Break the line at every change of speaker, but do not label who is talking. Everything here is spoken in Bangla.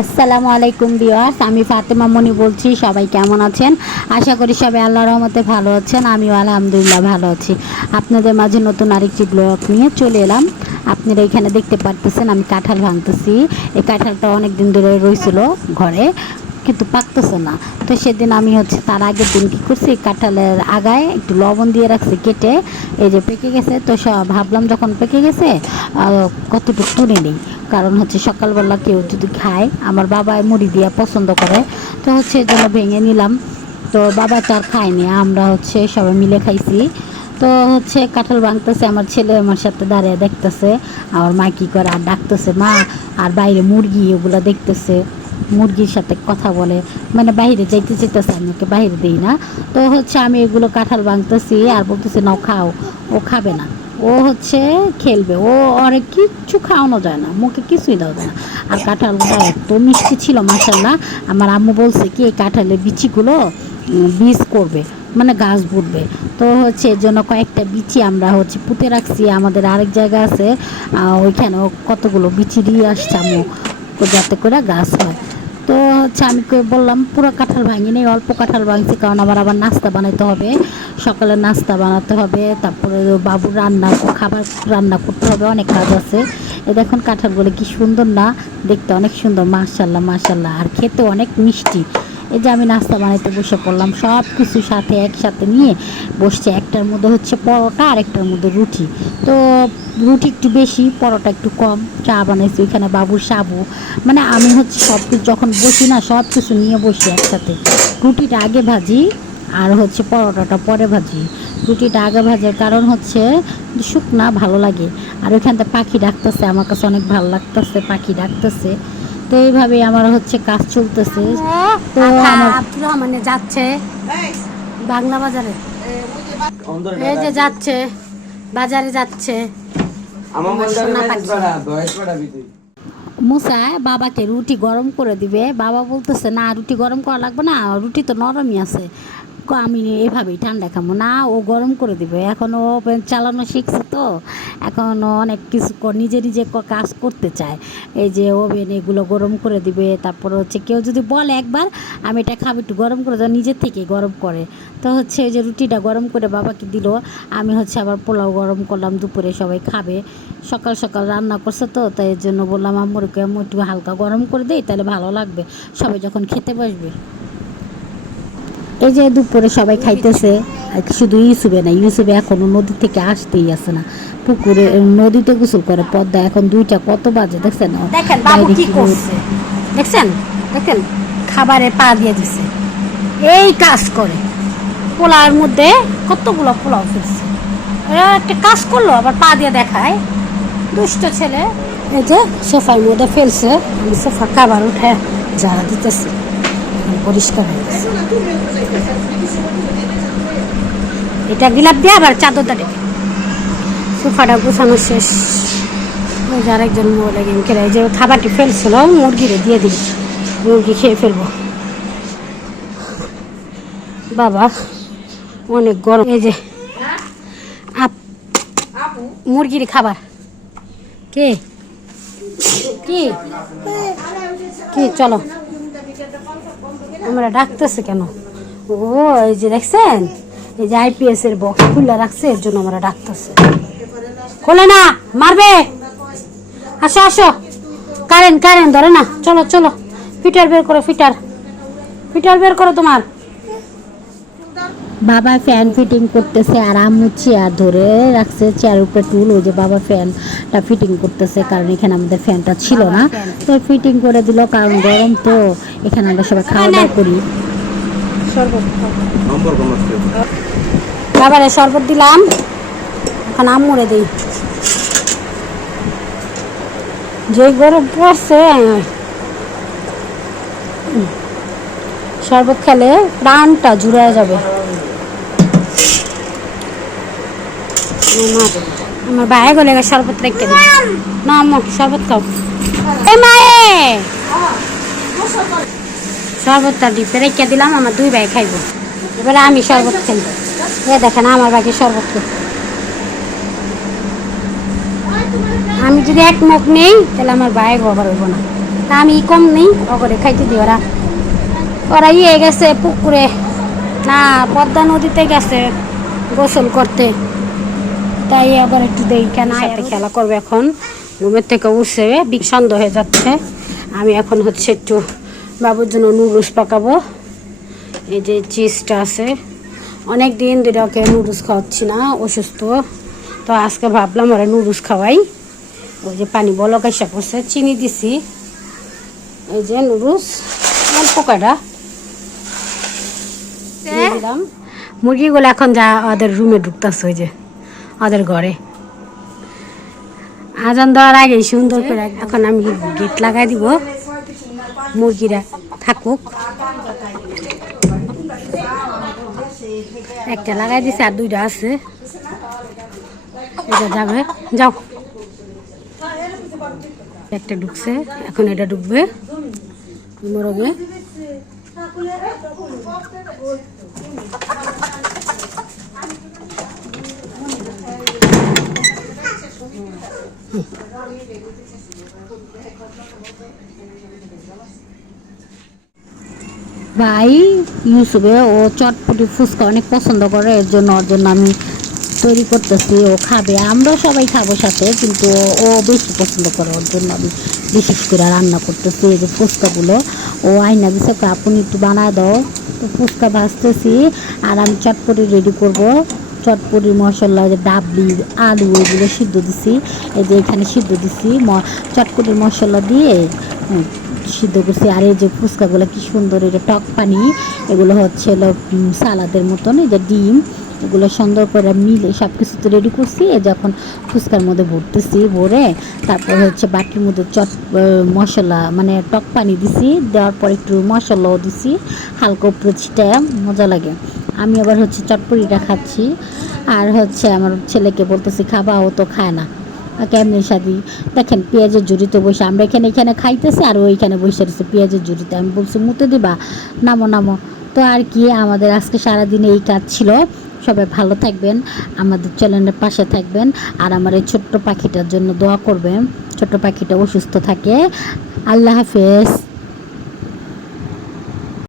আসসালামু আলাইকুম বিওয়ার্স আমি ফাতেমা মনি বলছি, সবাই কেমন আছেন? আশা করি সবাই আল্লাহর রহমতে ভালো আছেন, আমিও আলহামদুলিল্লাহ ভালো আছি। আপনাদের মাঝে নতুন আরেকটি ব্লগ নিয়ে চলে এলাম। আপনারা এখানে দেখতে পারতেছেন, আমি কাঁঠাল ভাঙতেছি। এই কাঁঠালটা অনেক দিন ধরে রয়েছিল ঘরে। কিন্তু পাকতেছে না। তো সেদিন আমি হচ্ছে তার আগের দিন কী করছি, কাঁঠালের আগায় একটু লবণ দিয়ে রাখছি, কেটে এই যে পেকে গেছে। তো সব ভাবলাম যখন পেকে গেছে কতটুকু তুলে নিই। কারণ হচ্ছে সকালবেলা কেউ যদি খায়, আমার বাবায় মুড়ি দিয়ে পছন্দ করে। তো হচ্ছে জন্য ভেঙে নিলাম। তো বাবা তো আর খায়নি, আমরা হচ্ছে সবাই মিলে খাইছি। তো হচ্ছে কাঁঠাল ভাঙতেছে, আমার ছেলে আমার সাথে দাঁড়িয়ে দেখতেছে। আমার মা কী করে, আর ডাকতেছে, মা, আর বাইরে মুরগি ওগুলো দেখতেছে। মুরগির সাথে কথা বলে মানে বাইরে যাইতে চাইতেছে, আমি ওকে বাইরে দিই না। তো হচ্ছে আমি এগুলো কাঁঠাল ভাঙতেছি আর বলতেছি, নাও খাও। ও খাবে না। ও হচ্ছে খেলবে। ও অনেক কিচ্ছু খাওয়ানো যায় না, মুখে কিছুই দেওয়া যায় না। আর কাঁঠালগুলো এত মিষ্টি ছিল মাসাল্লাহ আমার আম্মু বলছে, কি এই কাঁঠালের বিচিগুলো বীজ করবে মানে গাছ বুটবে? তো হচ্ছে এর জন্য কয়েকটা বিচি আমরা হচ্ছে পুঁতে রাখছি। আমাদের আরেক জায়গা আছে ওইখানেও কতগুলো বিচি দিয়ে আসছে আম্মু, যাতে করে গাছ হয়। হচ্ছে আমি বললাম, পুরো কাঁঠাল ভাঙি নেই, অল্প কাঁঠাল ভাঙছি, কারণ আমার আবার নাস্তা বানাইতে হবে। সকালে নাস্তা বানাতে হবে, তারপরে বাবু রান্না, খাবার রান্না করতে হবে, অনেক কাজ আছে। এ দেখুন কাঁঠালগুলো কি সুন্দর না, দেখতে অনেক সুন্দর, মাশাল্লাহ মাশাল্লাহ, আর খেতে অনেক মিষ্টি। এই যে আমি নাস্তা বানাইতে বসে পড়লাম সব কিছু সাথে একসাথে নিয়ে বসছে। একটার মধ্যে হচ্ছে পরোটা আর একটার মধ্যে রুটি। তো রুটি একটু বেশি, পরোটা একটু কম। চা বানাইছি, ওইখানে বাবুর সাবু। মানে আমি হচ্ছে সব কিছু যখন বসি না সব কিছু নিয়ে বসি একসাথে। রুটিটা আগে ভাজি, আর হচ্ছে পরোটাটা পরে ভাজি। রুটিটা আগে ভাজার কারণ হচ্ছে শুকনা, ভালো লাগে। আর ওইখানটা পাখি ডাকতেছে, আমার কাছে অনেক ভালো লাগতেছে, পাখি ডাকতেছে। তো এইভাবে আমার হচ্ছে কাজ চলতেছে। তো আমার
আব্দুর রহমানে যাচ্ছে। বাংলা বাজারে। এই যে যাচ্ছে বাজারে যাচ্ছে।
মনে হয়
মুসা বাবাকে রুটি গরম করে দিবে। বাবা বলতেছে না রুটি গরম করা লাগবে না রুটি তো নরমই আছে। আমি এভাবেই ঠান্ডা খাব না, ও গরম করে দিবে। এখন ও চালানো শিখছে তো। এখন অনেক কিছু নিজে নিজে কাজ করতে চায়। এই যে ওভেন এগুলো গরম করে দিবে। তারপর হচ্ছে কেউ যদি বলে একবার, আমি এটা খাব একটু গরম করে দাও। নিজের থেকেই গরম করে। তো হচ্ছে ওই যে রুটিটা গরম করে বাবাকে দিল। আমি হচ্ছে আবার পোলাও গরম করলাম, দুপুরে সবাই খাবে। সকাল সকাল রান্না করছে তো, তাই জন্য বললাম, আম্মুরকে আম্মু একটু হালকা গরম করে দেই, তাহলে ভালো লাগবে। সবাই যখন খেতে বসবে। এই যে দুপুরে সবাই খাইতেছে শুধু ইউসুফে না ইউসুফে এখনও নদী থেকে আসতেই আসে না। পুকুরে নদীতে গোসল করে পদ্মা এখন দুইটা কত বাজে দেখছেন?
দেখেন বাবু কি করছে? দেখছেন? দেখেন খাবারে পা দিয়ে দিছে। এই কাজ করে। পোলার মধ্যে কতগুলো পোলাও ফেলছে। এরা একটা কাজ করল আবার পা দিয়ে দেখায়। দুষ্ট ছেলে। এই যে সোফার মধ্যে ফেলছে আমি সোফা খাবার উঠে যারা দিতেছি। পরিষ্কার হয়ে গেছে। এটা গিলাপ দিয়ে আবার চাদরটা ডেকে সোফাটা গোছানো শেষ। ওই যে আরেকজন মহিলা গেম খেলে যে খাবারটি ফেলছিল, মুরগিরে দিয়ে দিই মুরগি খেয়ে ফেলব। বাবা, অনেক গরম। এই যে, আপ মুরগির খাবার। কে? কি? কি? চলো। আমরা ডাকতেছে কেন? ও, এই যে দেখছেন? এই যে আইপিএস এর বক্স খুলে রাখছে এর জন্য আমরা ডাকতেছে। খোলে না মারবে। আসো আসো। কারেন্ট কারেন্ট ধরে না। চলো চলো। ফিটার বের করো ফিটার। ফিটার বের করো তোমার।
বাবা ফ্যান ফিটিং করতেছে আর আম্মু চেয়ার ধরে রাখছে চেয়ার উপরে টুল ওই যে বাবা ফ্যানটা ফিটিং করতেছে কারণ এখানে আমাদের ফ্যানটা ছিল না। তো ফিটিং করে দিল কারণ গরম তো এখানে আমরা সবাই খাওয়া দাওয়া করি।
বাবারে শরবত দিলাম। এখন আম্মুরে দিই। যে গরম পড়ছে শরবত খেলে প্রাণটা জুড়ে যাবে। আমার- আমার ভাই গলে শরবত রেখে দিই না, আম্মু, শরবত খাও। মায়ে! শরবতটা ডিপে রেখে দিলাম, আমার দুই ভাই খাইব। এবারে আমি শরবত খাইব এ দেখেন আমার বাকি শরবত আমি যদি এক মগ নেই তাহলে আমার ভাই গোবর হইব না। তা আমি কম নেই ওগরে খাইতে দিই ওরা। ওরা ইয়ে গেছে পুকুরে না পদ্মা নদীতে গেছে গোসল করতে। তাই আবার একটু দেই কেন? সাথে খেলা করবে এখন। ঘুমের থেকে উঠছে বিগ সন্দেহ হয়ে যাচ্ছে। আমি এখন হচ্ছে একটু বাবুর জন্য নুডলস পাকাবো। এই যে চিজটা আছে। অনেক দিন ধরে ওকে নুডলস খাওয়াচ্ছি না অসুস্থ। তো আজকে ভাবলাম ওরা নুডলস খাওয়াই। ওই যে পানি বলক এসে পড়ছে চিনি দিছি। এই যে নুডলস অল্প কয়টা। দিলাম। মুরগিগুলো এখন যা ওদের রুমে ঢুকতেছে ওই যে ওদের ঘরে। আজান দেওয়ার আগে সুন্দর করে এখন আমি গেট লাগাই দিব। মুরগিরা থাকুক। একটা লাগাই দিছে আর দুইটা আছে। এটা যাবে। যাও। একটা ঢুকছে। এখন এটা ঢুকবে। মোরগে
ভাই ইউসুফে ও চটপটি ফুচকা অনেক পছন্দ করে, এর জন্য ওর জন্য আমি তৈরি করতেছি, ও খাবে। আমরাও সবাই খাব সাথে, কিন্তু ও বেশি পছন্দ করে ওর জন্য আমি বিশেষ করে রান্না করতেছি, এই যে ফুচকাগুলো। ও আয়না দিছে আপনি একটু বানায় দাও। তো ফুচকা ভাজতেছি, আর আমি চটপটি রেডি করব। চটপটি মশলা, যে ডাবলি, আলু, এগুলো সিদ্ধ দিছি। এই যে এখানে সিদ্ধ দিছি চটপটির মশলা দিয়ে সিদ্ধ করছি। আর এই যে ফুচকাগুলো কি সুন্দর এটা টক পানি, এগুলো হচ্ছে সালাদের মতন, এই যে ডিম, এগুলো সুন্দর করে মিলে সব কিছু তো রেডি করছি। যখন ফুচকার মধ্যে ভরতেছি, ভরে তারপর হচ্ছে বাটির মধ্যে চট মশলা মানে টক পানি দিছি, দেওয়ার পর একটু মশলাও দিছি, হালকা উপরে মজা লাগে। আমি আবার হচ্ছে চটপটিটা খাচ্ছি। আর হচ্ছে আমার ছেলেকে বলতেছি খাবা ও তো খায় না। কেমনি সাদি দেখেন, পেঁয়াজের জুড়িতে বসে আমরা এখানে এখানে খাইতেছি আর ওইখানে বসে রয়েছে পেঁয়াজের জুড়িতে আমি বলছি, মুতে দিবা? নামো নামো। তো আর কি, আমাদের আজকে সারাদিন এই কাজ ছিল। সবাই ভালো থাকবেন, আমাদের চ্যানেলের পাশে থাকবেন আর আমার এই ছোট্ট পাখিটার জন্য দোয়া করবেন। ছোট্ট পাখিটা অসুস্থ থাকে। আল্লাহ হাফেজ।